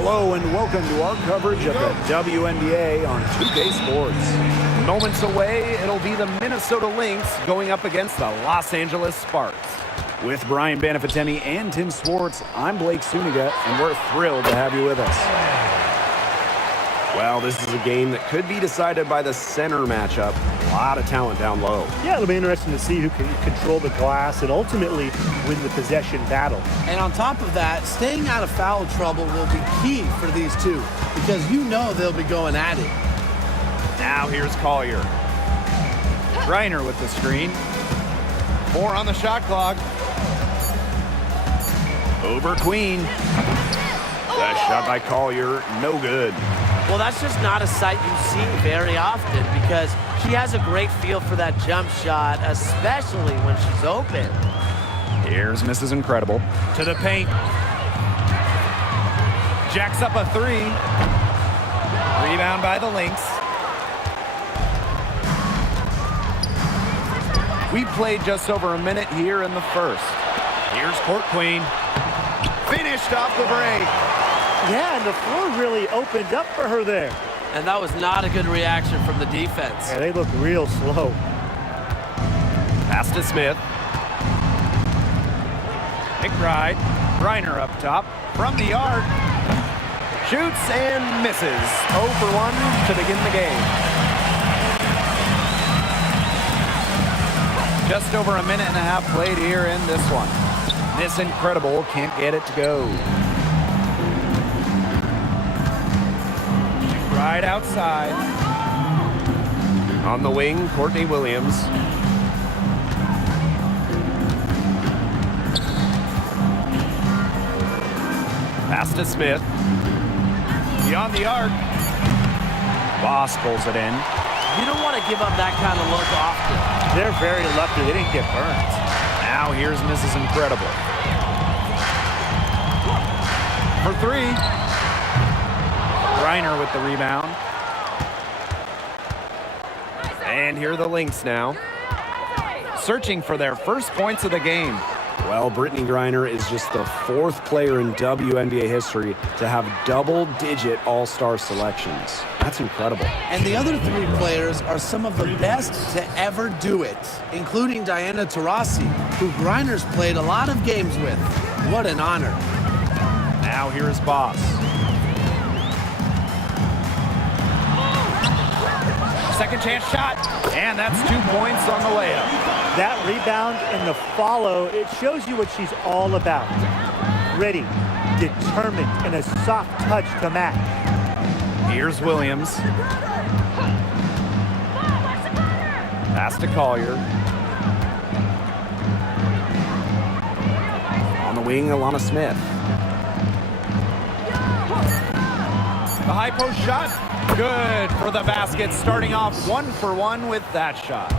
Hello and welcome to our coverage of the WNBA on 2K Sports. Moments away, it'll be the Minnesota Lynx going up against the Los Angeles Sparks. With Brian Banafitemi and Tim Swartz, I'm Blake Suniga, and we're thrilled to have you with us. Well, this is a game that could be decided by the center matchup. A lot of talent down low. Yeah, it'll be interesting to see who can control the glass and ultimately win the possession battle. And on top of that, staying out of foul trouble will be key for these two because you know they'll be going at it. Now here's Collier. Reiner with the screen. 4 on the shot clock. Over Queen. That shot by Collier, no good. Well, that's just not a sight you see very often because she has a great feel for that jump shot, especially when she's open. Here's Mrs. Incredible. To the paint. Jacks up a 3. Rebound by the Lynx. We played just over a minute here in the first. Here's Court Queen. Finished off the break. Yeah, and the floor really opened up for her there. And that was not a good reaction from the defense. Yeah, they look real slow. Pass to Smith. McBride. Reiner up top. From the arc. Shoots and misses. 0 for 1 to begin the game. Just over a minute and a half played here in this one. Miss Incredible can't get it to go. Right outside. On the wing, Courtney Williams. Pass to Smith. Beyond the arc. Boss pulls it in. You don't want to give up that kind of look often. They're very lucky they didn't get burned. Now here's Mrs. Incredible. For 3. Reiner with the rebound. And here are the Lynx now. Searching for their first points of the game. Well, Brittany Griner is just the 4th player in WNBA history to have double-digit all-star selections. That's incredible. And the other 3 players are some of the best to ever do it, including Diana Taurasi, who Griner's played a lot of games with. What an honor. Now here's Boss. Second chance shot, and that's 2 points on the layup. That rebound and the follow, it shows you what she's all about. Ready, determined, and a soft touch to match. Here's Williams. Pass to Collier. On the wing, Alana Smith. The high post shot. Good for the basket, starting off 1 for 1 with that shot.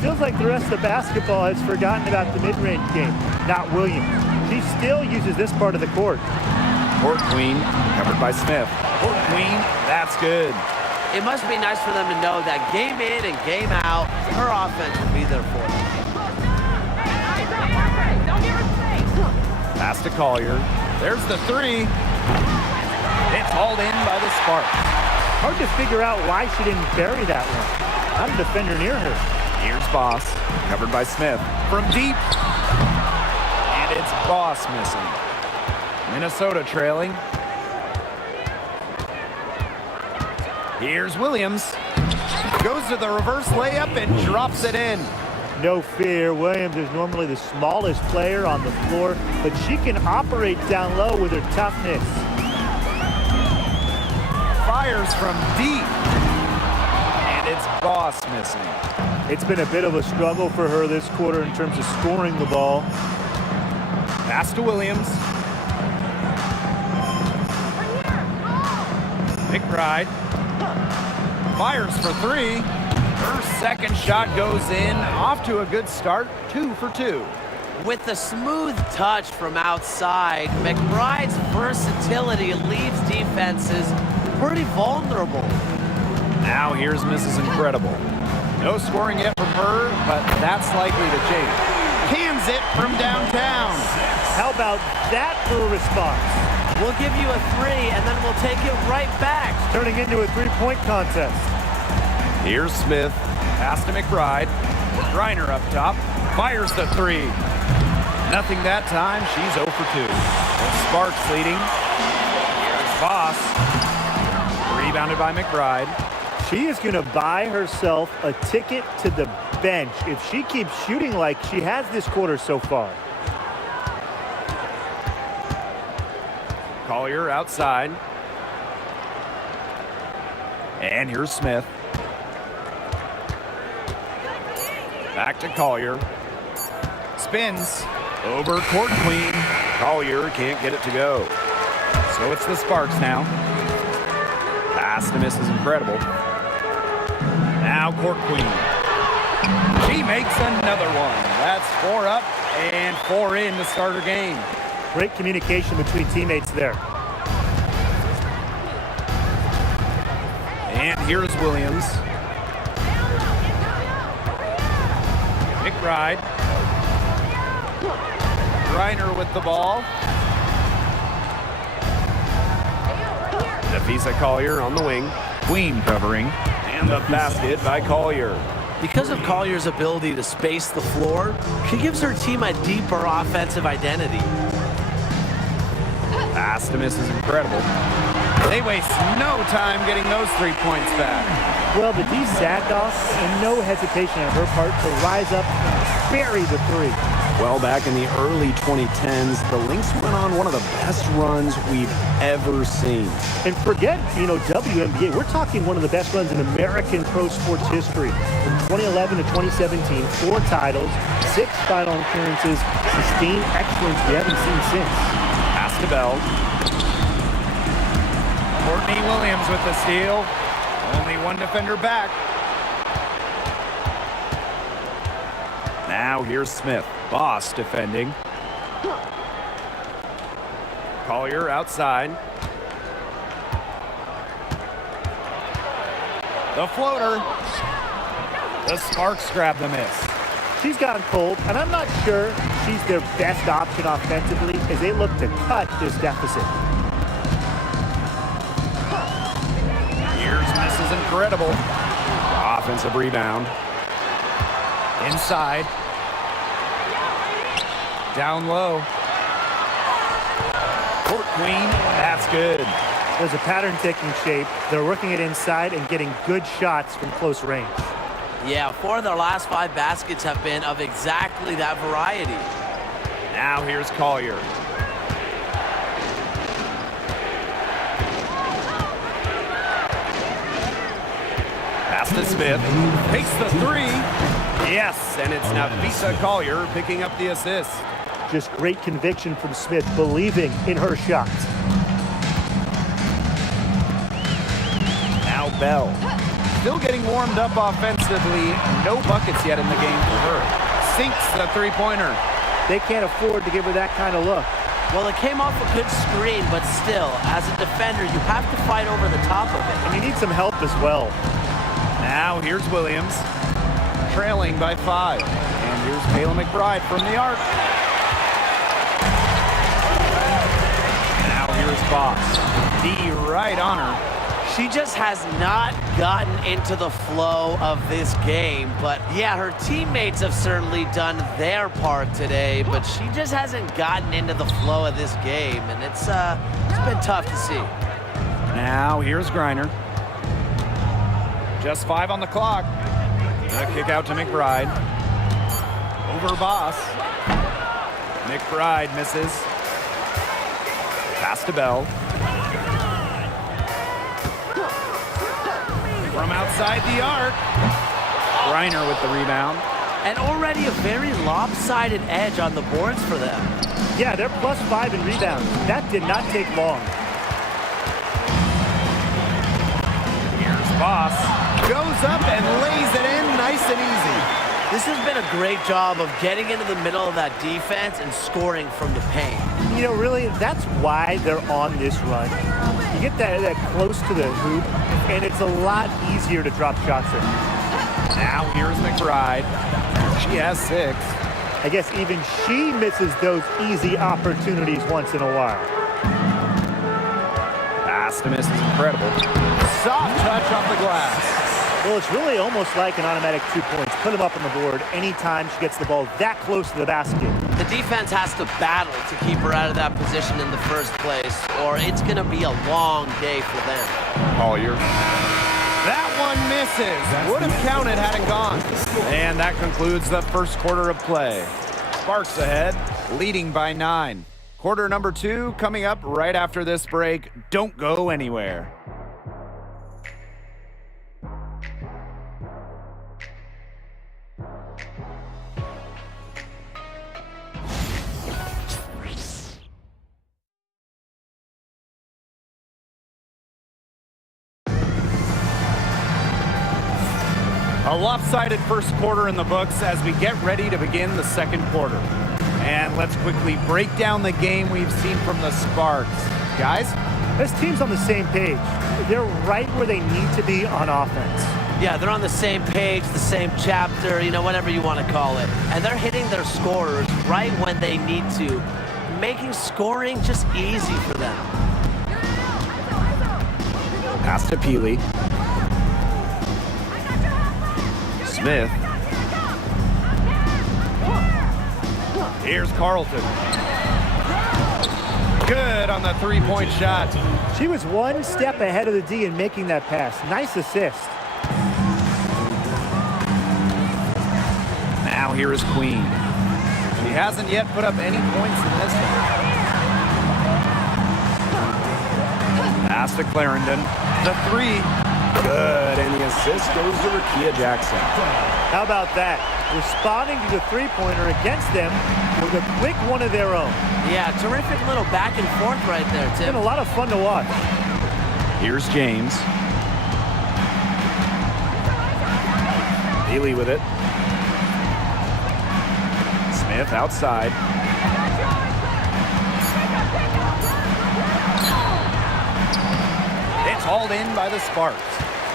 Feels like the rest of basketball has forgotten about the mid-range game, not Williams. She still uses this part of the court. Court Queen, covered by Smith. Court Queen, that's good. It must be nice for them to know that game in and game out, her offense will be there for them. Pass to Collier. There's the 3. It's hauled in by the Sparks. Hard to figure out why she didn't bury that one. Not a defender near her. Here's Boss, covered by Smith. From deep. And it's Boss missing. Minnesota trailing. Here's Williams. Goes to the reverse layup and drops it in. No fear, Williams is normally the smallest player on the floor, but she can operate down low with her toughness. Fires from deep. And it's Boss missing. It's been a bit of a struggle for her this quarter in terms of scoring the ball. Pass to Williams. McBride. Fires for 3. Her second shot goes in. Off to a good start. 2 for 2. With the smooth touch from outside, McBride's versatility leaves defenses pretty vulnerable. Now here's Mrs. Incredible. No scoring yet from her, but that's likely to change. Cans it from downtown. How about that for a response? We'll give you a 3, and then we'll take it right back. Turning into a three-point contest. Here's Smith. Pass to McBride. Griner up top. Fires the 3. Nothing that time. She's 0 for 2. The Sparks leading. Here's Voss. Rebounded by McBride. She is going to buy herself a ticket to the bench if she keeps shooting like she has this quarter so far. Collier outside. And here's Smith. Back to Collier. Spins. Over court queen. Collier can't get it to go. So it's the Sparks now. Pass to miss is incredible. Now court queen. She makes another one. That's 4 up and 4 in to start her game. Great communication between teammates there. And here's Williams. McBride. Griner with the ball. Nafisa Collier on the wing. Queen covering. And the basket by Collier. Because of Collier's ability to space the floor, she gives her team a deeper offensive identity. Pass to miss is incredible. They waste no time getting those 3 points back. Well, the D sagged off, and no hesitation on her part to rise up and bury the 3. Well, back in the early 2010s, the Lynx went on one of the best runs we've ever seen. And forget, WNBA, we're talking one of the best runs in American pro sports history. From 2011 to 2017, 4 titles, 6 final appearances, sustained excellence we haven't seen since. Pass to Bell. Courtney Williams with the steal. Only one defender back. Now here's Smith. Boss defending. Collier outside. The floater. The Sparks grab the miss. She's gotten cold, and I'm not sure she's their best option offensively as they look to cut this deficit. Here's misses incredible. Offensive rebound. Inside. Down low. Court queen. That's good. There's a pattern taking shape. They're working it inside and getting good shots from close range. Yeah, 4 of their last 5 baskets have been of exactly that variety. Now here's Collier. Pass to Smith. Takes the 3. Yes, and it's Nafisa Collier picking up the assist. Just great conviction from Smith, believing in her shots. Now Bell. Still getting warmed up offensively. No buckets yet in the game for her. Sinks the three-pointer. They can't afford to give her that kind of look. Well, it came off a good screen, but still, as a defender, you have to fight over the top of it. And you need some help as well. Now here's Williams. Trailing by 5. And here's Kayla McBride from the arc. Now here's Fox. D right on her. She just has not gotten into the flow of this game. But yeah, her teammates have certainly done their part today, but she just hasn't gotten into the flow of this game, and it's been tough to see. Now here's Griner. Just 5 on the clock. A kick out to McBride. Over Boss. McBride misses. Pass to Bell. From outside the arc. Griner with the rebound. And already a very lopsided edge on the boards for them. Yeah, they're +5 in rebounds. That did not take long. Here's Boss. Goes up and lays it in nice and easy. This has been a great job of getting into the middle of that defense and scoring from the paint. Really, that's why they're on this run. You get that close to the hoop, and it's a lot easier to drop shots in. Now here's McBride. She has 6. I guess even she misses those easy opportunities once in a while. Pass to miss is incredible. Soft touch off the glass. Well, it's really almost like an automatic 2 points. Put them up on the board anytime she gets the ball that close to the basket. The defense has to battle to keep her out of that position in the first place, or it's going to be a long day for them. Collier. That one misses. Would have counted had it gone. And that concludes the first quarter of play. Sparks ahead, leading by 9. Quarter number 2 coming up right after this break. Don't go anywhere. A lopsided first quarter in the books as we get ready to begin the second quarter. And let's quickly break down the game we've seen from the Sparks. Guys? This team's on the same page. They're right where they need to be on offense. Yeah, they're on the same page, the same chapter, you know, whatever you want to call it. And they're hitting their scorers right when they need to, making scoring just easy for them. Pass to Peely. Smith. Here's Carlton. Good on the three-point shot. She was one step ahead of the D in making that pass. Nice assist. Now here is Queen. She hasn't yet put up any points in this one. Pass to Clarendon. The three. Good, and the assist goes to Rickea Jackson. How about that? Responding to the three-pointer against them with a quick one of their own. Yeah, terrific little back and forth right there, It's Tim. been a lot of fun to watch. Here's James. Healy with it. Smith outside. It's hauled in by the Sparks.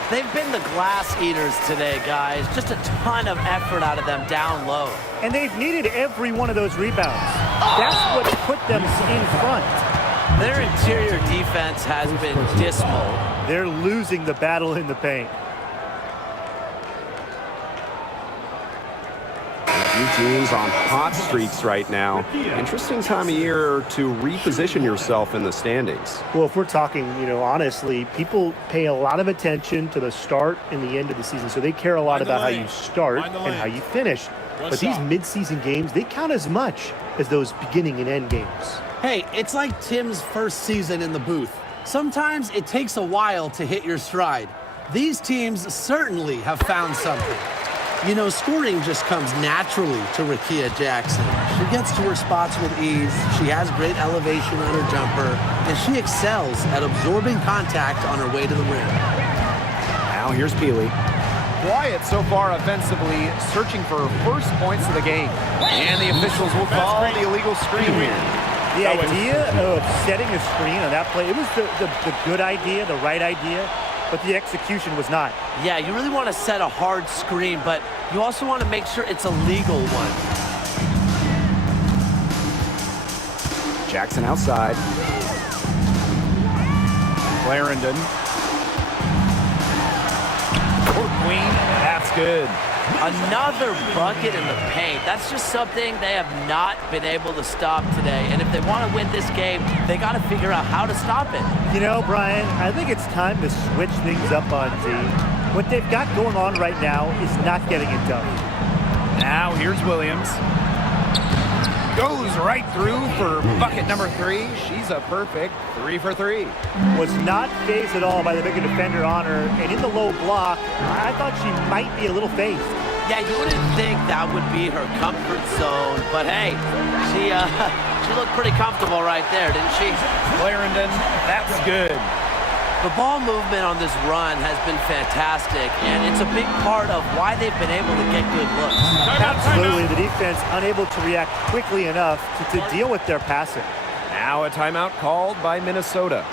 They've been the glass eaters today, guys. Just a ton of effort out of them down low. And they've needed every one of those rebounds. That's what put them in front. Their interior defense has been dismal. They're losing the battle in the paint. Few teams on hot streaks right now. Interesting time of year to reposition yourself in the standings. Well, if we're talking, honestly, people pay a lot of attention to the start and the end of the season. So they care a lot about how you start and how you finish. But these mid-season games, they count as much as those beginning and end games. Hey, it's like Tim's first season in the booth. Sometimes it takes a while to hit your stride. These teams certainly have found something. Scoring just comes naturally to Rickea Jackson. She gets to her spots with ease, she has great elevation on her jumper, and she excels at absorbing contact on her way to the rim. Now here's Peely. Quiet so far offensively, searching for her first points of the game. And the officials will call the illegal screen here. The idea of setting a screen on that play, it was the good idea, the right idea, but the execution was not. Yeah, you really want to set a hard screen, but you also want to make sure it's a legal one. Jackson outside. Clarendon. For Queen, that's good. Another bucket in the paint. That's just something they have not been able to stop today. And if they want to win this game, they got to figure out how to stop it. Brian, I think it's time to switch things up on D. What they've got going on right now is not getting it done. Now here's Williams. Goes right through for bucket number 3. She's a perfect 3 for 3. Was not phased at all by the bigger defender on her. And in the low block, I thought she might be a little phased. Yeah, you wouldn't think that would be her comfort zone. But hey, she looked pretty comfortable right there, didn't she? Clarendon, that's good. The ball movement on this run has been fantastic, and it's a big part of why they've been able to get good looks. Absolutely, the defense unable to react quickly enough to deal with their passing. Now a timeout called by Minnesota.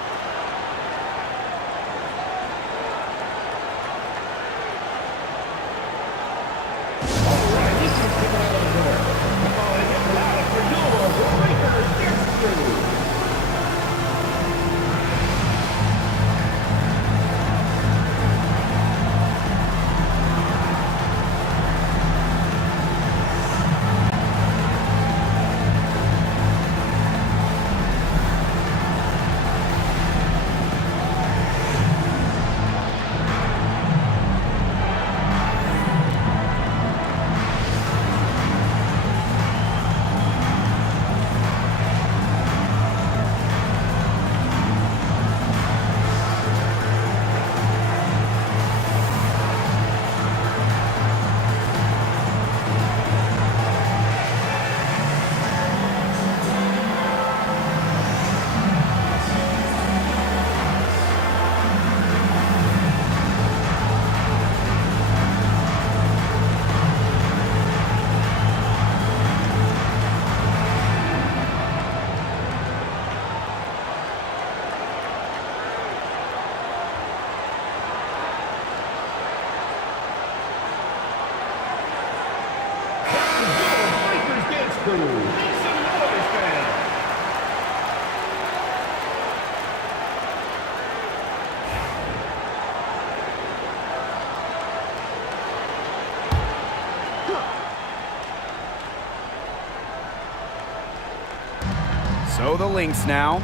So the Lynx now,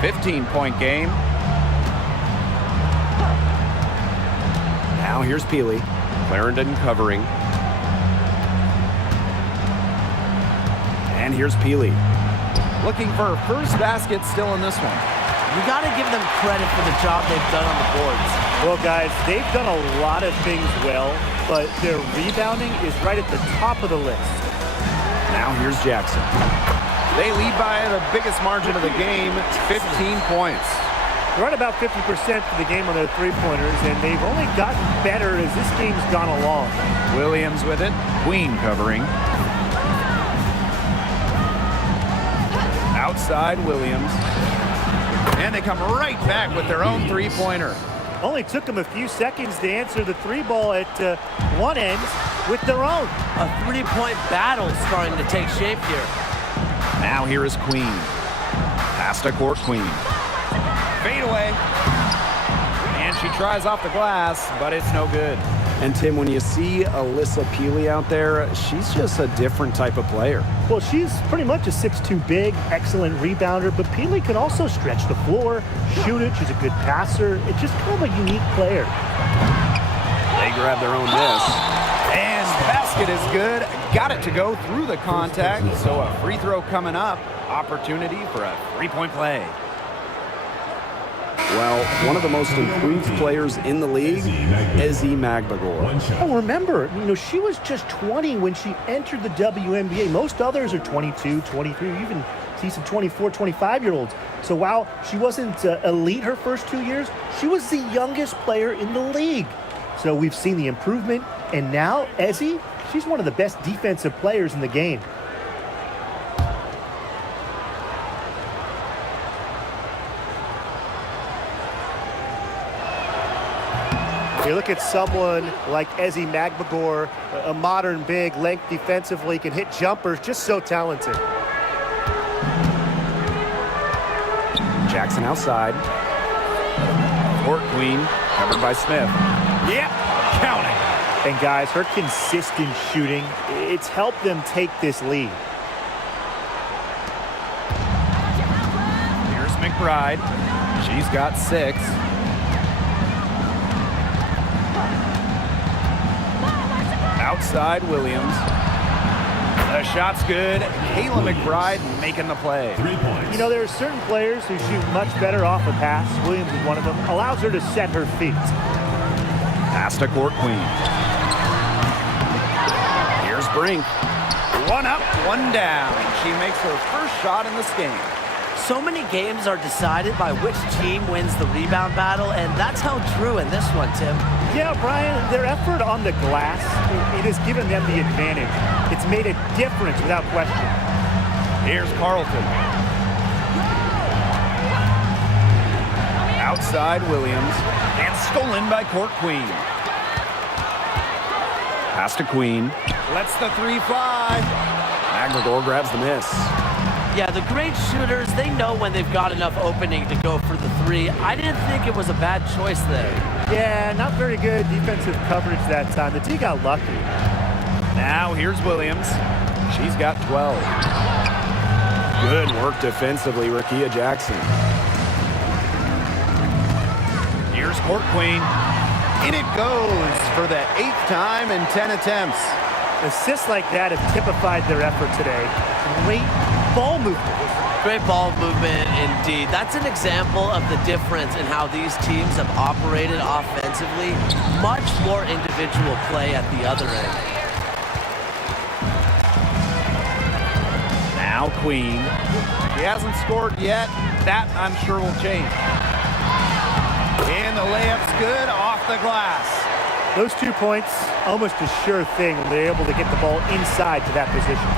15-point game. Now here's Peely. Clarendon covering. And here's Peely. Looking for her first basket still in this one. You got to give them credit for the job they've done on the boards. Well, guys, they've done a lot of things well, but their rebounding is right at the top of the list. Now here's Jackson. They lead by the biggest margin of the game, 15 points. They're at about 50% for the game on their three-pointers, and they've only gotten better as this game's gone along. Williams with it. Queen covering. Outside Williams. And they come right back with their own three-pointer. Only took them a few seconds to answer the three ball at one end with their own. A three-point battle starting to take shape here. Now here is Queen. Pass to court Queen. Fade away. And she tries off the glass, but it's no good. And Tim, when you see Alyssa Peely out there, she's just a different type of player. Well, she's pretty much a 6'2" big, excellent rebounder, but Peely can also stretch the floor, shoot it. She's a good passer. It's just kind of a unique player. They grab their own miss. And basket is good. Got it to go through the contact. So a free throw coming up. Opportunity for a three-point play. Well, one of the most improved players in the league, Ezi Magbagor. Oh, remember, she was just 20 when she entered the WNBA. Most others are 22, 23, even see some 24, 25-year-olds. So while she wasn't elite her first 2 years, she was the youngest player in the league. So we've seen the improvement, and now Ezi, she's one of the best defensive players in the game. You look at someone like Ezi Magbagor, a modern big, length defensively, can hit jumpers, just so talented. Jackson outside. Court Queen, covered by Smith. Yep, counting. And guys, her consistent shooting, it's helped them take this lead. Here's McBride. She's got 6. Outside Williams. The shot's good. Kayla McBride making the play. 3 points. There are certain players who shoot much better off a pass. Williams is one of them. Allows her to set her feet. Pass to court Queen. Here's Brink. One up, one down. She makes her first shot in this game. So many games are decided by which team wins the rebound battle, and that's held true in this one, Tim. Yeah, Brian, their effort on the glass, it has given them the advantage. It's made a difference without question. Here's Carlton. Outside Williams, and stolen by Court Queen. Pass to Queen. Lets the three fly. Magbagor grabs the miss. Yeah, the great shooters, they know when they've got enough opening to go for the three. I didn't think it was a bad choice there. Yeah, not very good defensive coverage that time. The team got lucky. Now here's Williams. She's got 12. Good work defensively, Rakia Jackson. Here's Court Queen. In it goes for the 8th time in 10 attempts. Assists like that have typified their effort today. Great ball movement. Great ball movement indeed. That's an example of the difference in how these teams have operated offensively. Much more individual play at the other end. Now Queen. She hasn't scored yet. That, I'm sure, will change. And the layup's good off the glass. Those 2 points, almost a sure thing when they're able to get the ball inside to that position.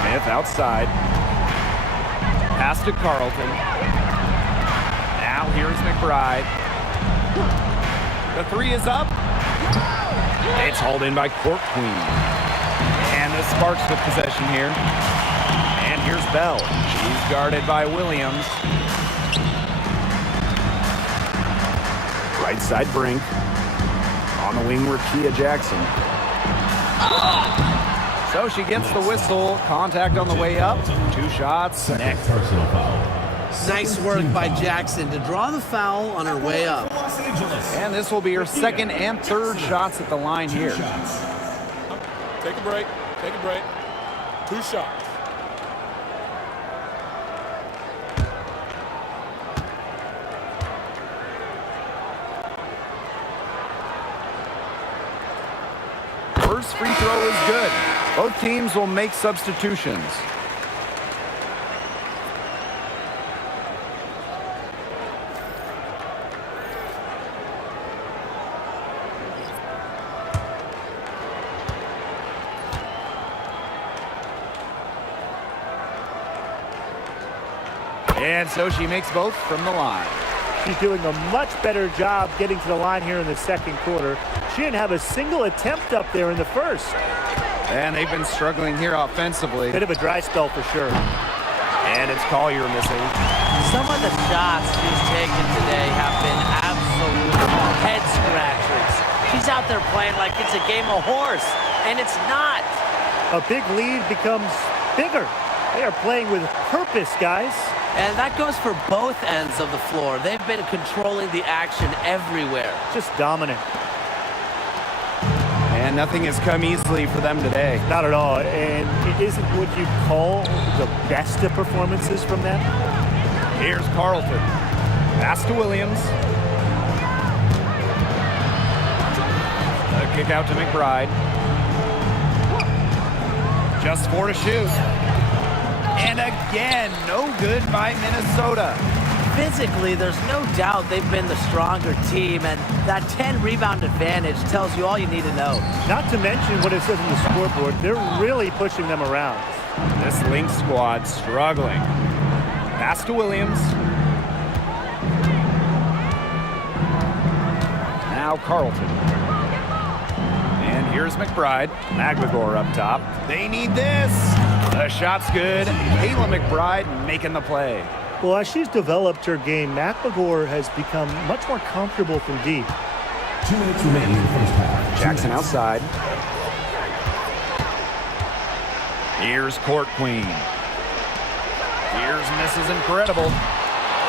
Smith outside. Pass to Carlton. Now here's McBride. The three is up. It's hauled in by Court Queen. And the Sparks with possession here. And here's Bell. She's guarded by Williams. Right side Brink. On the wing, Rakia Jackson. So she gets the whistle. Contact on the way up. 2 shots. Next. Personal foul. Nice work by Jackson to draw the foul on her way up. And this will be her second and third shots at the line here. Take a break. Take a break. 2 shots. First free throw is good. Both teams will make substitutions. And so she makes both from the line. She's doing a much better job getting to the line here in the second quarter. She didn't have a single attempt up there in the first. And they've been struggling here offensively. Bit of a dry spell for sure. And it's Collier missing. Some of the shots she's taken today have been absolute head scratchers. She's out there playing like it's a game of horse, and it's not. A big lead becomes bigger. They are playing with purpose, guys. And that goes for both ends of the floor. They've been controlling the action everywhere. Just dominant. And nothing has come easily for them today. Not at all. And it isn't what you'd call the best of performances from them. Here's Carlton. Pass to Williams. A kick out to McBride. Just 4 to shoot. And again, no good by Minnesota. Physically, there's no doubt they've been the stronger team, and that 10-rebound advantage tells you all you need to know. Not to mention what it says on the scoreboard. They're really pushing them around. This Lynx squad struggling. Pass to Williams. Now Carlton. And here's McBride. Magbagor up top. They need this. The shot's good. Kayla McBride making the play. Well, as she's developed her game, Magbagor has become much more comfortable from deep. 2 minutes remaining in the first half. Jackson outside. Here's Court Queen. Here's Mrs. Incredible.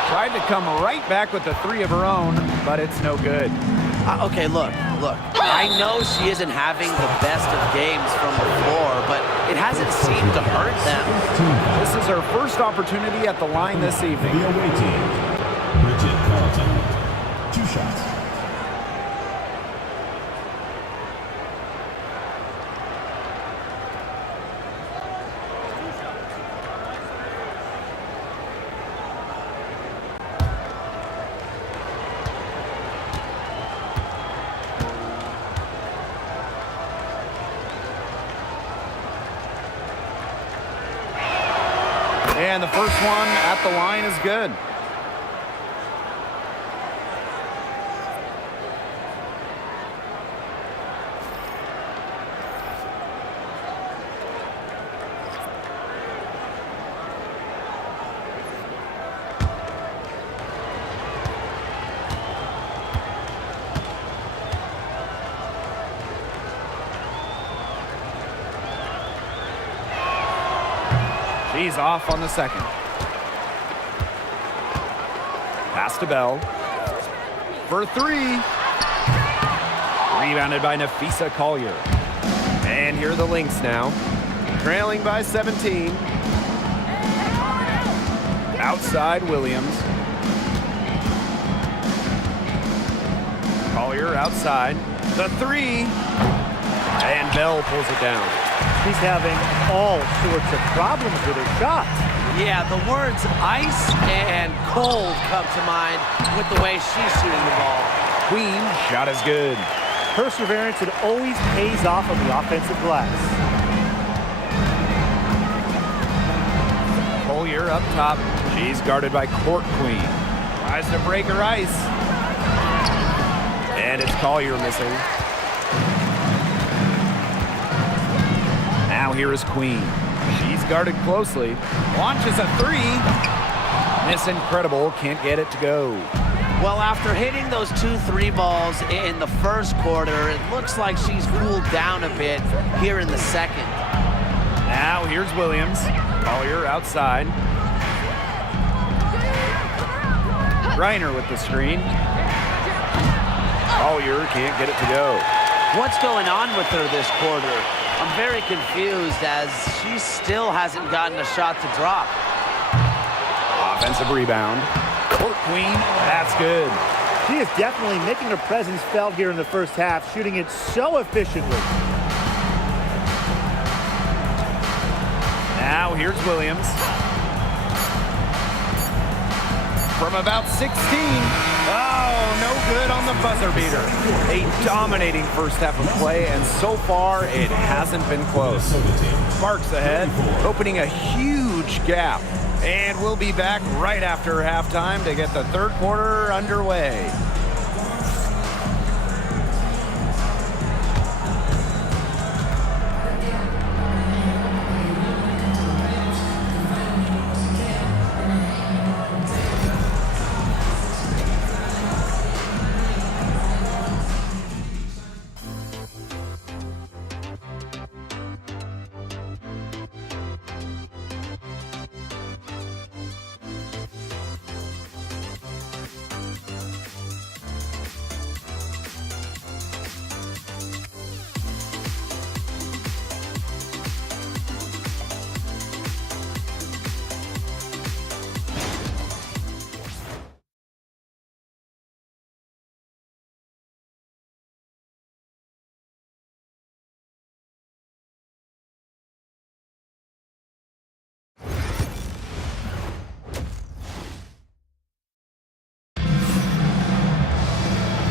Tried to come right back with the 3 of her own, but it's no good. Okay, look. I know she isn't having the best of games from the floor, but it hasn't seemed to hurt them. This is her first opportunity at the line this evening. The away team, Bridget Carlton. 2 shots. And the first one at the line is good. She's off on the second. Pass to Bell. For 3. Rebounded by Nafisa Collier. And here are the Lynx now. Trailing by 17. Outside Williams. Collier outside. The 3. And Bell pulls it down. She's having all sorts of problems with her shot. Yeah, the words ice and cold come to mind with the way she's shooting the ball. Queen shot is good. Perseverance, it always pays off on the offensive glass. Collier up top. She's guarded by Court Queen. Tries to break her ice. And it's Collier missing. Now Now here is Queen. She's guarded closely. Launches a three. Miss Incredible can't get it to go. Well, after hitting those 2 3 balls in the first quarter, it looks like she's cooled down a bit here in the second. Now here's Williams. Collier outside. Reiner with the screen. Collier can't get it to go. What's going on with her this quarter? I'm very confused as she still hasn't gotten a shot to drop. Offensive rebound. Court Queen, that's good. She is definitely making her presence felt here in the first half, shooting it so efficiently. Now here's Williams. From about 16. Oh, no good on the buzzer beater. A dominating first half of play, and so far it hasn't been close. Sparks ahead, opening a huge gap. And we'll be back right after halftime to get the third quarter underway.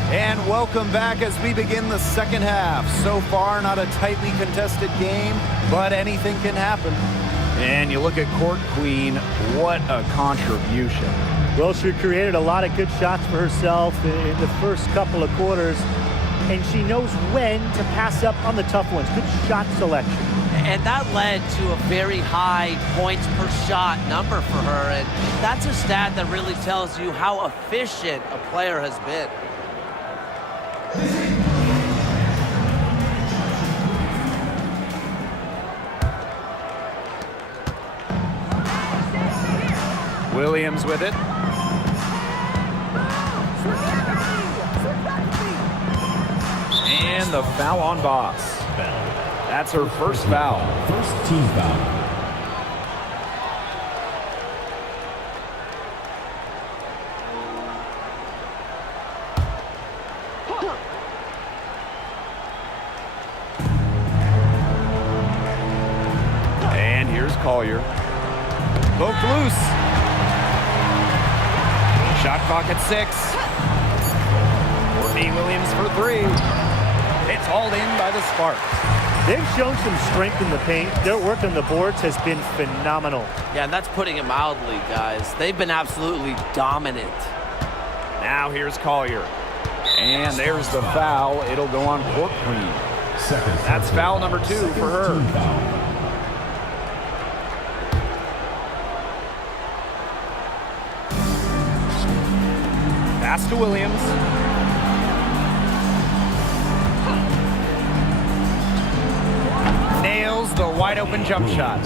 And welcome back as we begin the second half. So far, not a tightly contested game, but anything can happen. And you look at Court Queen, what a contribution. Well, she created a lot of good shots for herself in the first couple of quarters, and she knows when to pass up on the tough ones. Good shot selection. And that led to a very high points per shot number for her. And that's a stat that really tells you how efficient a player has been. Williams with it. And the foul on Boss. That's her first foul. First team foul. And here's Collier. Poked loose. Shot clock at 6. Courtney Williams for 3. It's hauled in by the Sparks. They've shown some strength in the paint. Their work on the boards has been phenomenal. Yeah, and that's putting it mildly, guys. They've been absolutely dominant. Now here's Collier. And there's the foul. It'll go on Court Queen. That's foul number 2 for her. Team foul. Pass to Williams. Nails the wide open jump shot.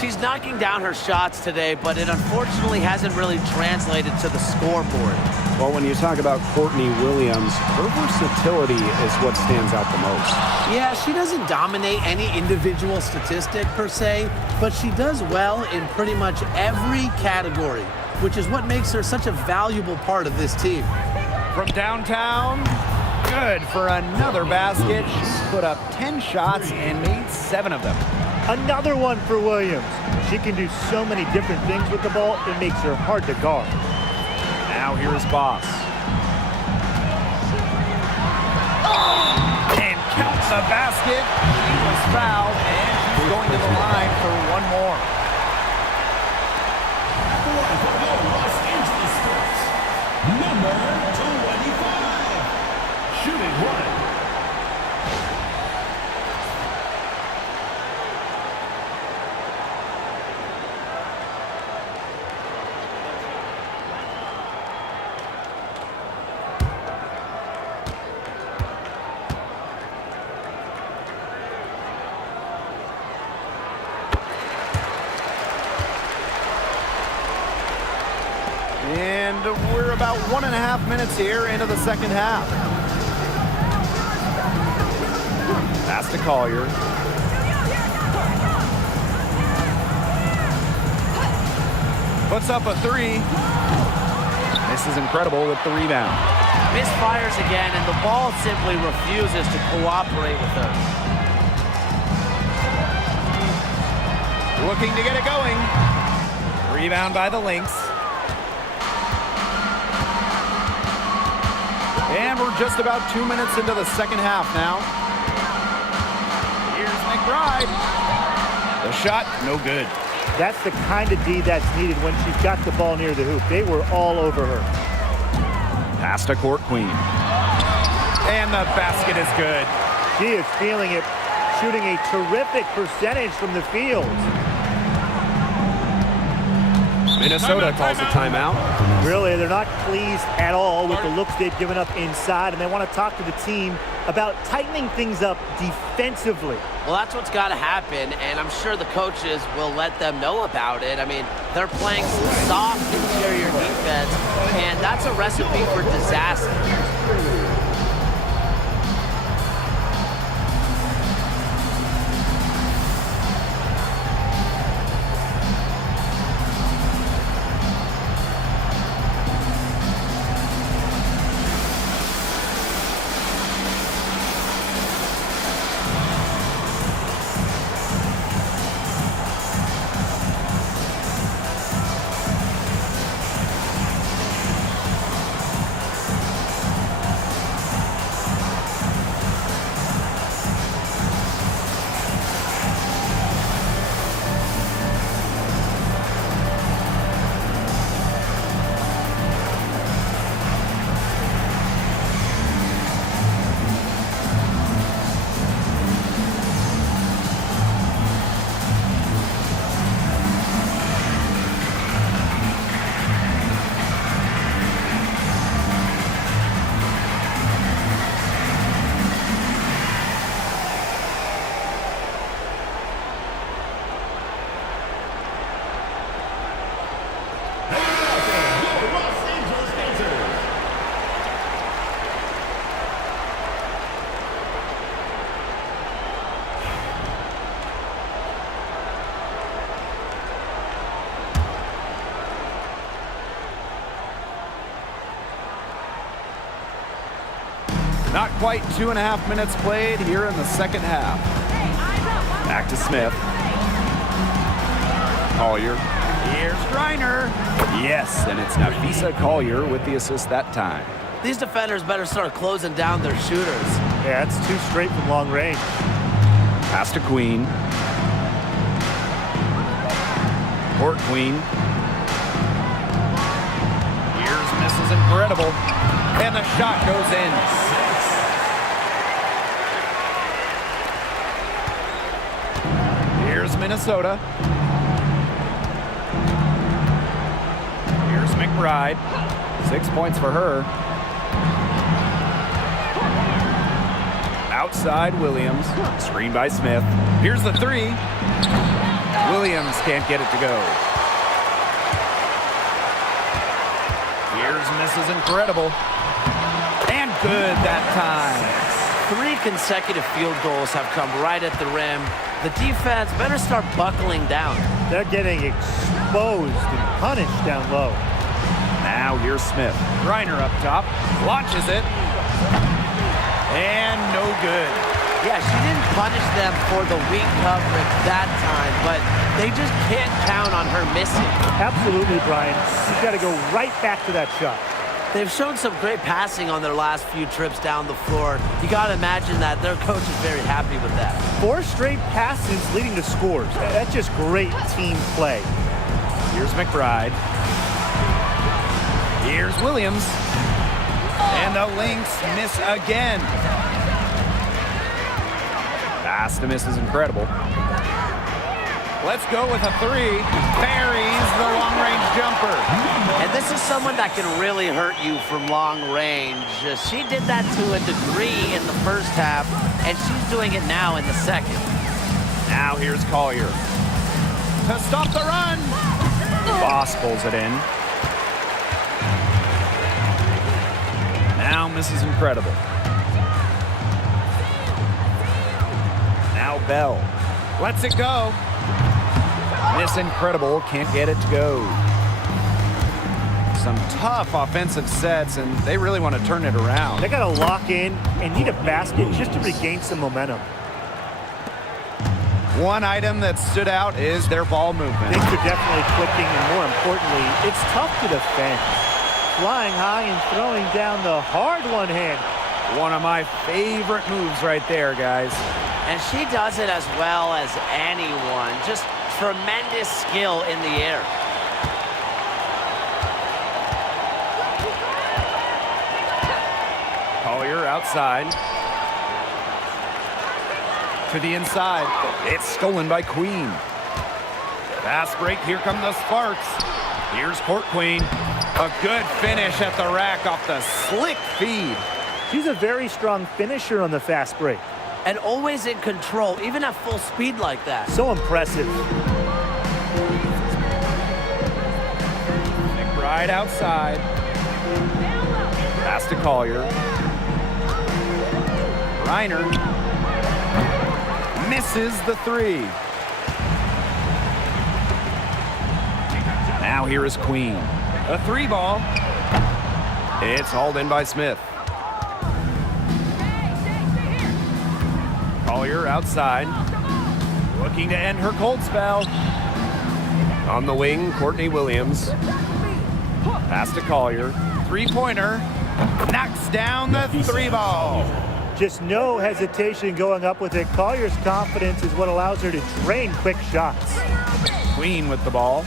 She's knocking down her shots today, but it unfortunately hasn't really translated to the scoreboard. Well, when you talk about Courtney Williams, her versatility is what stands out the most. Yeah, she doesn't dominate any individual statistic per se, but she does well in pretty much every category, which is what makes her such a valuable part of this team. From downtown, good for another basket. She put up 10 shots and made 7 of them. Another one for Williams. She can do so many different things with the ball, it makes her hard to guard. Now here's Boss. And counts the basket. She was fouled, and she's going to the line for one more. Los Angeles Sparks, number 25, shooting 1. And we're about 1.5 minutes here into the second half. Pass to Collier. Puts up a three. This is incredible with the rebound. Misfires again, and the ball simply refuses to cooperate with her. Looking to get it going. Rebound by the Lynx. And we're just about 2 minutes into the second half now. Here's McBride. The shot, no good. That's the kind of D that's needed when she's got the ball near the hoop. They were all over her. Pass to Court Queen. And the basket is good. She is feeling it, shooting a terrific percentage from the field. Minnesota calls a timeout. Really, they're not pleased at all with the looks they've given up inside, and they want to talk to the team about tightening things up defensively. Well, that's what's got to happen, and I'm sure the coaches will let them know about it. I mean, they're playing soft interior defense, and that's a recipe for disaster. Not quite 2.5 minutes played here in the second half. Back to Smith. Collier. Here's Griner. Yes, and it's Nafisa Collier with the assist that time. These defenders better start closing down their shooters. Yeah, it's too straight from long range. Pass to Queen. Court Queen. Here's misses incredible. And the shot goes in. Here's Minnesota. Here's McBride. 6 points for her. Outside Williams. Screen by Smith. Here's the three. Williams can't get it to go. Here's misses incredible. And good that time. 3 consecutive field goals have come right at the rim. The defense better start buckling down. They're getting exposed and punished down low. Now here's Smith. Griner up top. Launches it. And no good. Yeah, she didn't punish them for the weak coverage that time, but they just can't count on her missing. Absolutely, Brian. You've got to go right back to that shot. They've shown some great passing on their last few trips down the floor. You got to imagine that their coach is very happy with that. 4 straight passes leading to scores. That's just great team play. Here's McBride. Here's Williams. And the Lynx miss again. Pass to miss is incredible. Let's go with a three. Buries the long-range jumper. And this is someone that can really hurt you from long range. She did that to a degree in the first half, and she's doing it now in the second. Now here's Collier. To stop the run. Boss pulls it in. This is incredible. Now Bell lets it go. Miss Incredible can't get it to go. Some tough offensive sets, and they really want to turn it around. They got to lock in and need a basket just to regain some momentum. One item that stood out is their ball movement. Things are definitely clicking, and more importantly, it's tough to defend. Flying high and throwing down the hard one hand. One of my favorite moves right there, guys. And she does it as well as anyone. Just tremendous skill in the air. Collier outside. To the inside. It's stolen by Queen. Fast break. Here come the Sparks. Here's Court Queen. A good finish at the rack off the slick feed. She's a very strong finisher on the fast break. And always in control, even at full speed like that. So impressive. Right outside. Pass to Collier. Reiner misses the three. Now here is Queen. A three ball. It's hauled in by Smith. Collier outside. Looking to end her cold spell. On the wing, Courtney Williams. Pass to Collier. Three-pointer. Knocks down the three ball. Just no hesitation going up with it. Collier's confidence is what allows her to drain quick shots. Queen with the ball.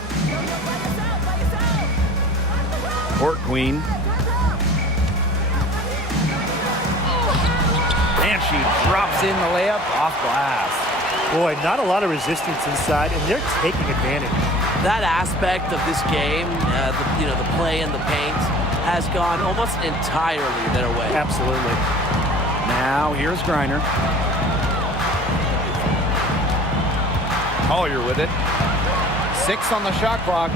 Court Queen. And she drops in the layup off glass. Boy, not a lot of resistance inside, and they're taking advantage. That aspect of this game, the play in the paint, has gone almost entirely their way. Absolutely. Now here's Griner. Collier with it. 6 on the shot clock.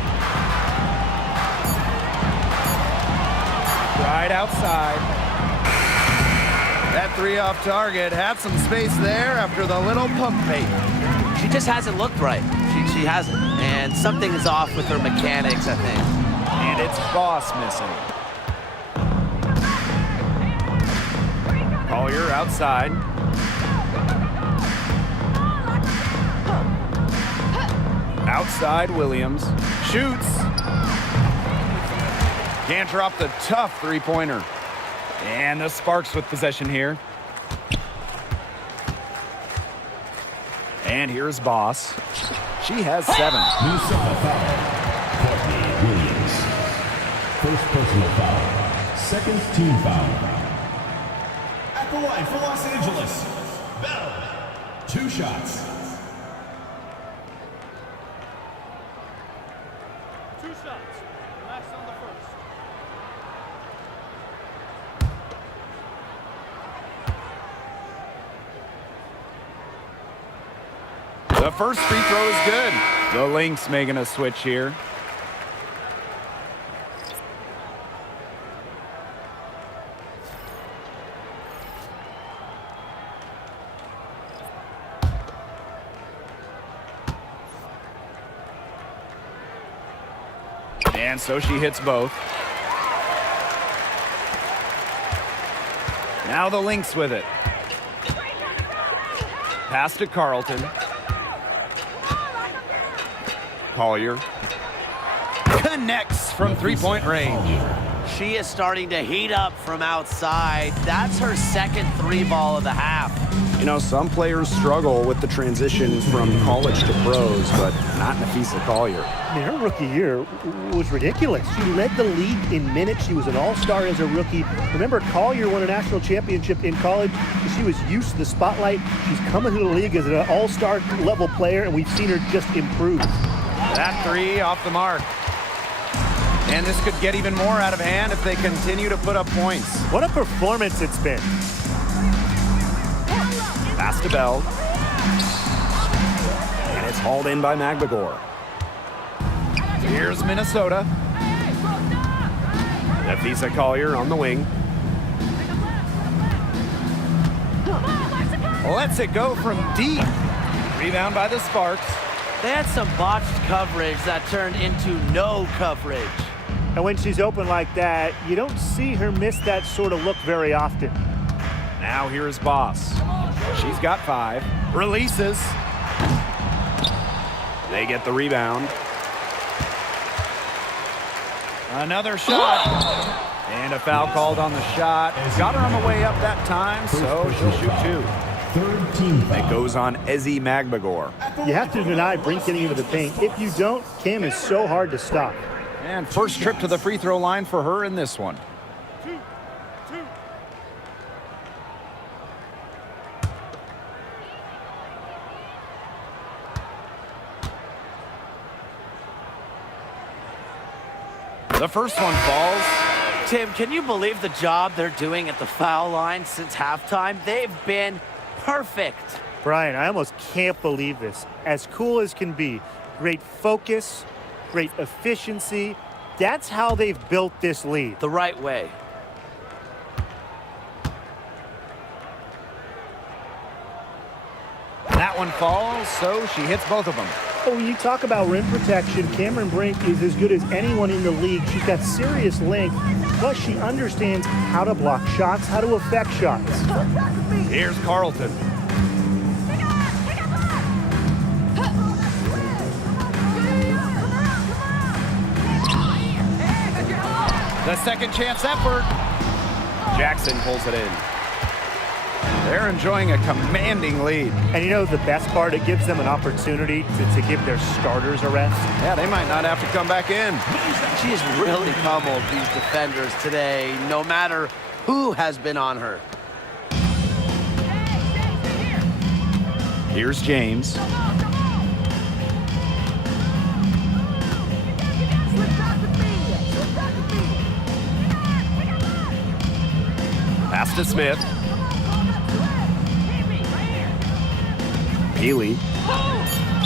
Right outside. That three off target had some space there after the little pump fake. She just hasn't looked right. She hasn't. And something is off with her mechanics, I think. And it's Boss missing. Collier outside. Outside Williams. Shoots. Can't drop the tough three-pointer. And the Sparks with possession here. And here's Boss. She has 7. Minnesota foul. Courtney Williams. First personal foul. Second team foul. At the line for Los Angeles. Bell. 2 shots. 2 shots. Last on the first. The first free throw is good. The Lynx making a switch here. And so she hits both. Now the Lynx with it. Pass to Carlton. Collier connects from three-point range. She is starting to heat up from outside. That's her second three ball of the half. You know, some players struggle with the transition from college to pros, but not Nafisa Collier. I mean, her rookie year was ridiculous. She led the league in minutes. She was an all-star as a rookie. Remember, Collier won a national championship in college. She was used to the spotlight. She's coming to the league as an all-star level player, and we've seen her just improve. That three off the mark. And this could get even more out of hand if they continue to put up points. What a performance it's been. Pass to Bell. And it's hauled in by Magbagor. Here's Minnesota. Nafisa Collier on the wing. Lets it go from deep. Rebound by the Sparks. They had some botched coverage that turned into no coverage. And when she's open like that, you don't see her miss that sort of look very often. Now here's Boss. She's got 5. Releases. They get the rebound. Another shot. And a foul called on the shot. Got her on the way up that time, so she'll shoot 2. Third team foul. It goes on Ezzy Magbagor. You have to deny Brink getting into the paint. If you don't, Cam is so hard to stop. And first trip to the free throw line for her in this one. The first one falls. Tim, can you believe the job they're doing at the foul line since halftime? They've been perfect. Brian, I almost can't believe this. As cool as can be. Great focus, great efficiency. That's how they've built this lead. The right way. That one falls, so she hits both of them. But when you talk about rim protection, Cameron Brink is as good as anyone in the league. She's got serious length, plus she understands how to block shots, how to affect shots. Here's Carlton. The second chance effort. Jackson pulls it in. They're enjoying a commanding lead. And you know the best part? It gives them an opportunity to give their starters a rest. Yeah, they might not have to come back in. She's really pummeled these defenders today, no matter who has been on her. Here's James. Pass to Smith. Healy.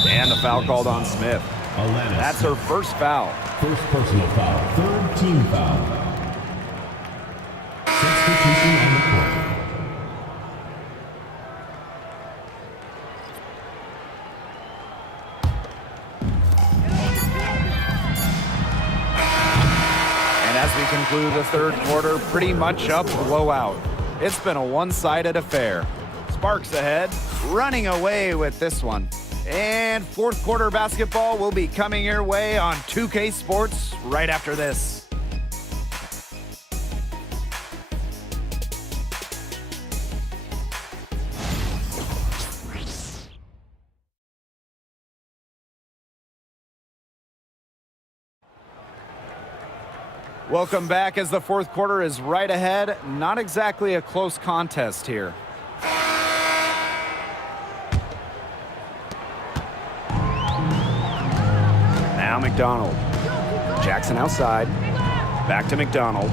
And the foul called on Smith. Alanis. That's her first foul. First personal foul. Third team foul. Substitution on the court. And as we conclude the third quarter, pretty much a blowout. It's been a one-sided affair. Sparks ahead, running away with this one. And fourth quarter basketball will be coming your way on 2K Sports right after this. Welcome back as the fourth quarter is right ahead. Not exactly a close contest here. Now McDonald. Jackson outside. Back to McDonald.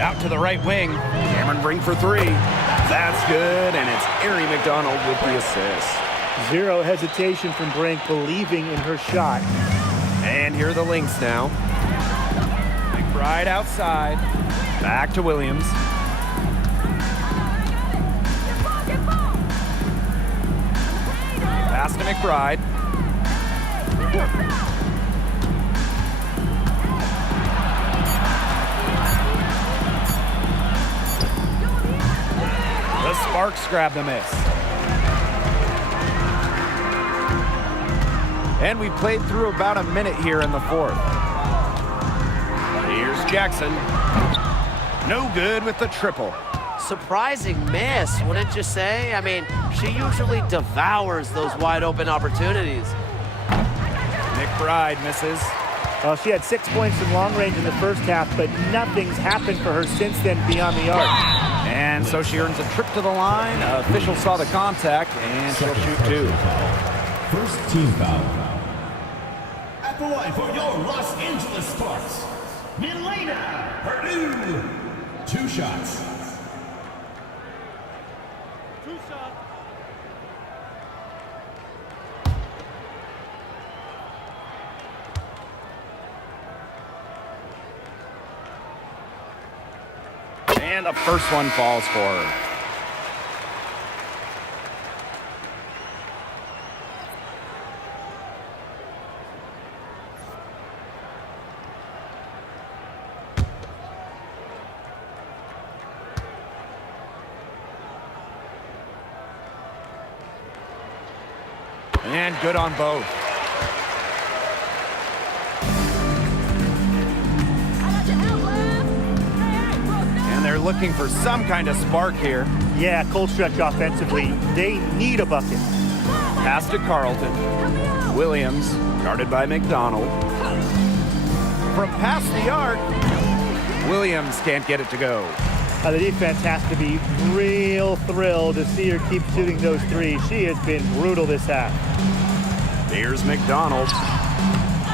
Out to the right wing. Cameron Brink for 3. That's good, and it's Erie McDonald with the assist. Zero hesitation from Brink, believing in her shot. And here are the Lynx now. McBride outside. Back to Williams. Pass to McBride. The Sparks grab the miss. And we played through about a minute here in the fourth. Here's Jackson. No good with the triple. Surprising miss, wouldn't you say? I mean, she usually devours those wide open opportunities. McBride misses. Well, she had 6 points in long range in the first half, but nothing's happened for her since then beyond the arc. And so she earns a trip to the line. Officials saw the contact, and she'll shoot 2. First team foul. At the line for your Los Angeles Sparks, Milena Purdue. 2 shots. And the first one falls for her. And good on both. And they're looking for some kind of spark here. Yeah, cold stretch offensively. They need a bucket. Pass to Carlton. Williams, guarded by McDonald. From past the arc, Williams can't get it to go. The defense has to be real thrilled to see her keep shooting those threes. She has been brutal this half. Here's McDonald.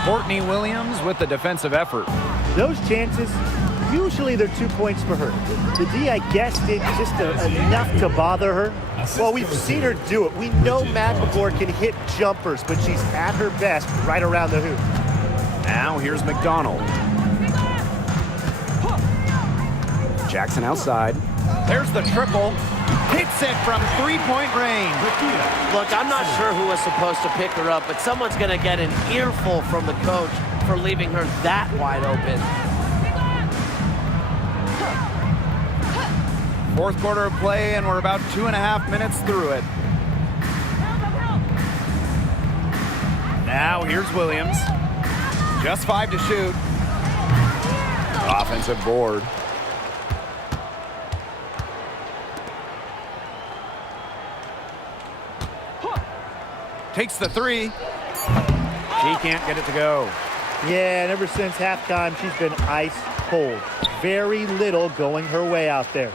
Courtney Williams with the defensive effort. Those chances, usually they're 2 points for her. The D, I guess, did just enough to bother her. Well, we've seen her do it. We know McLemore can hit jumpers, but she's at her best right around the hoop. Now here's McDonald. Jackson outside. There's the triple. Hits it from three-point range. Look, I'm not sure who was supposed to pick her up, but someone's going to get an earful from the coach for leaving her that wide open. Fourth quarter of play, and we're about 2.5 minutes through it. Now here's Williams. Just 5 to shoot. Offensive board. Takes the three. She can't get it to go. Yeah, and ever since halftime, she's been ice cold. Very little going her way out there.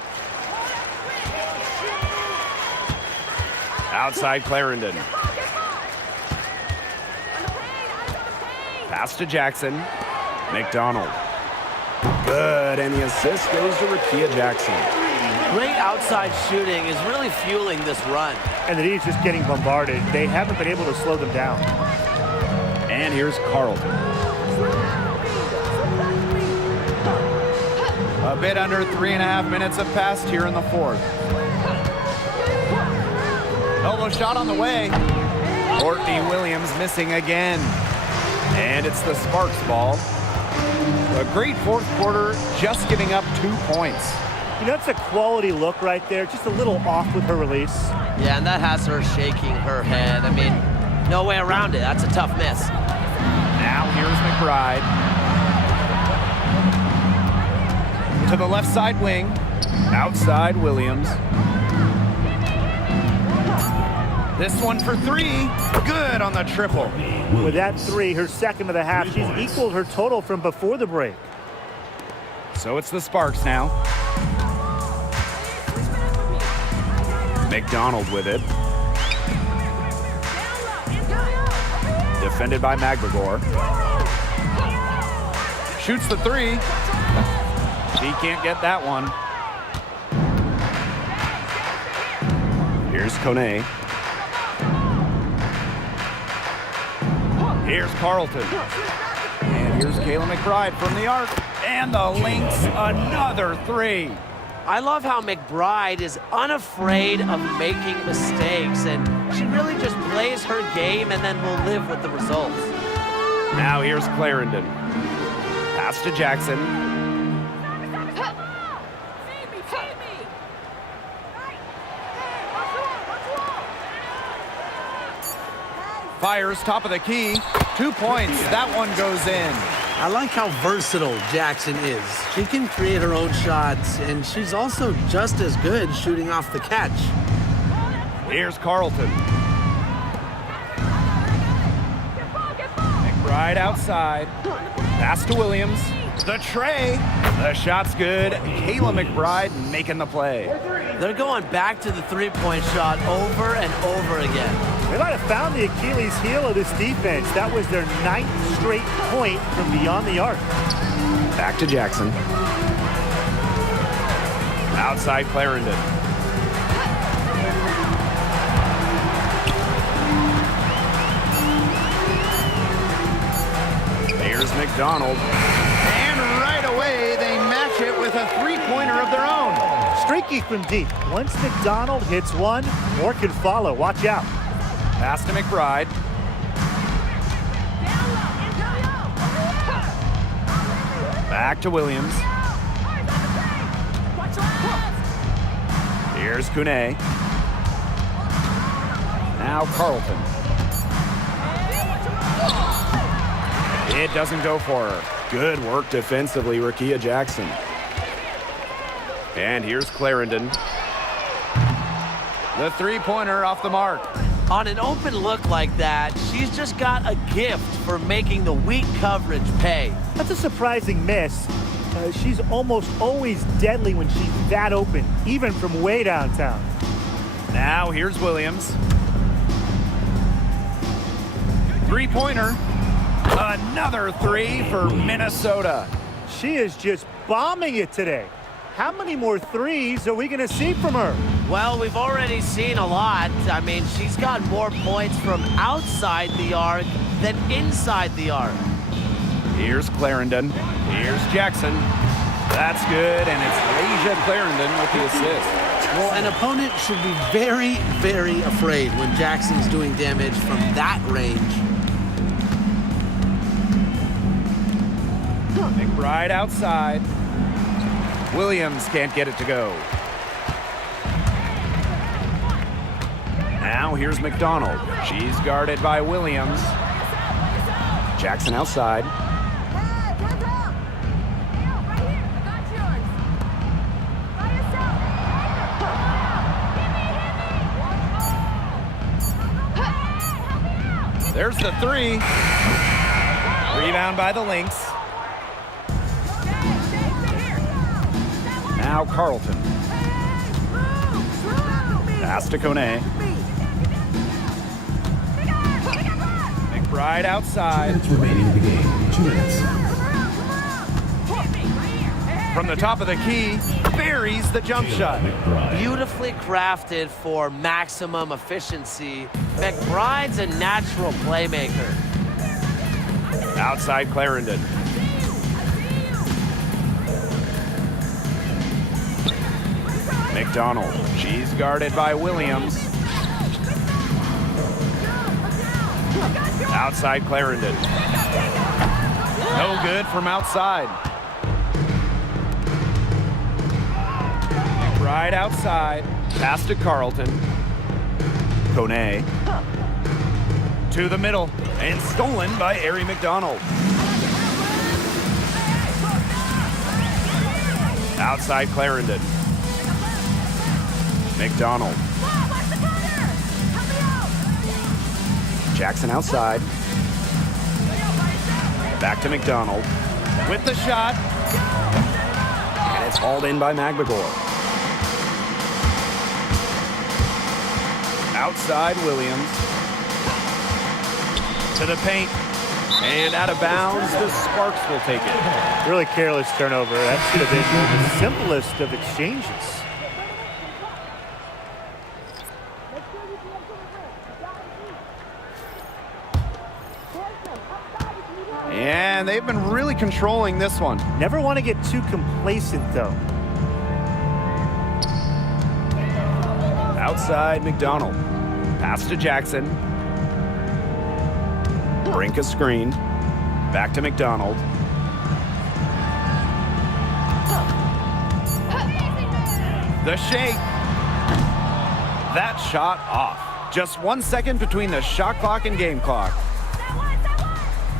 Outside Clarendon. Pass to Jackson. McDonald. Good, and the assist goes to Rakia Jackson. Great outside shooting is really fueling this run. And the D's just getting bombarded. They haven't been able to slow them down. And here's Carlton. A bit under 3.5 minutes have passed here in the fourth. Elbow shot on the way. Courtney Williams missing again. And it's the Sparks ball. A great fourth quarter, just giving up 2 points. You know, it's a quality look right there. Just a little off with her release. Yeah, and that has her shaking her head. I mean, no way around it. That's a tough miss. Now here's McBride. To the left side wing. Outside Williams. This one for three. Good on the triple. With that three, her second of the half, she's equaled her total from before the break. So it's the Sparks now. McDonald with it. Defended by McGregor. Shoots the three. She can't get that one. Here's Kone. Here's Carlton. And here's Kayla McBride from the arc. And the Lynx, another three. I love how McBride is unafraid of making mistakes, and she really just plays her game and then will live with the results. Now here's Clarendon. Pass to Jackson. Fires top of the key. 2 points. That one goes in. I like how versatile Jackson is. She can create her own shots, and she's also just as good shooting off the catch. Here's Carlton. McBride outside. Pass to Williams. The tray. The shot's good. Kayla McBride making the play. They're going back to the three-point shot over and over again. They might have found the Achilles heel of this defense. That was their 9th straight point from beyond the arc. Back to Jackson. Outside Clarendon. Here's McDonald. And right away, they match it with a three-pointer of their own. streaky from deep. Once McDonald hits one, more can follow. Watch out. Pass to McBride. Back to Williams. Here's Kune. Now Carlton. It doesn't go for her. Good work defensively, Rakia Jackson. And here's Clarendon. The three-pointer off the mark. On an open look like that, she's just got a gift for making the weak coverage pay. That's a surprising miss. She's almost always deadly when she's that open, even from way downtown. Now here's Williams. Three-pointer. Another three for Minnesota. She is just bombing it today. How many more threes are we going to see from her? Well, we've already seen a lot. I mean, she's got more points from outside the arc than inside the arc. Here's Clarendon. Here's Jackson. That's good, and it's Lasia Clarendon with the assist. Well, an opponent should be very, very afraid when Jackson's doing damage from that range. McBride outside. Williams can't get it to go. Now here's McDonald. She's guarded by Williams. Jackson outside. There's the three. Rebound by the Lynx. Now Carlton. Pass to Kone. McBride outside. 2 minutes remaining in the game. 2 minutes. From the top of the key, buries the jump shot. Beautifully crafted for maximum efficiency. McBride's a natural playmaker. Outside Clarendon. McDonald. She's guarded by Williams. Outside Clarendon. No good from outside. McBride outside. Pass to Carlton. Kone. To the middle. And stolen by Ari McDonald. Outside Clarendon. McDonald. Jackson outside. Back to McDonald. With the shot. And it's hauled in by Magbagor. Outside Williams. To the paint. And out of bounds, the Sparks will take it. Really careless turnover. That should have been the simplest of exchanges. And they've been really controlling this one. Never want to get too complacent, though. Outside McDonald. Pass to Jackson. Brink a screen. Back to McDonald. The shake. That shot off. Just 1 second between the shot clock and game clock.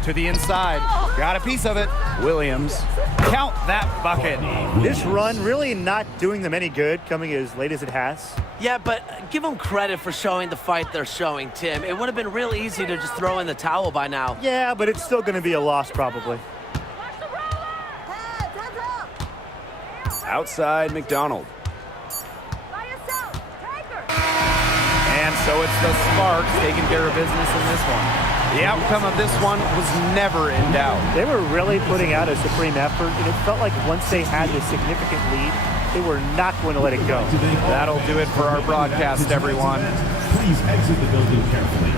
To the inside. Got a piece of it. Williams. Count that bucket. This run really not doing them any good, coming as late as it has. Yeah, but give them credit for showing the fight they're showing, Tim. It would have been real easy to just throw in the towel by now. Yeah, but it's still going to be a loss, probably. Outside McDonald. And so it's the Sparks taking care of business in this one. The outcome of this one was never in doubt. They were really putting out a supreme effort, and it felt like once they had this significant lead, they were not going to let it go. That'll do it for our broadcast, everyone. Please exit the building carefully.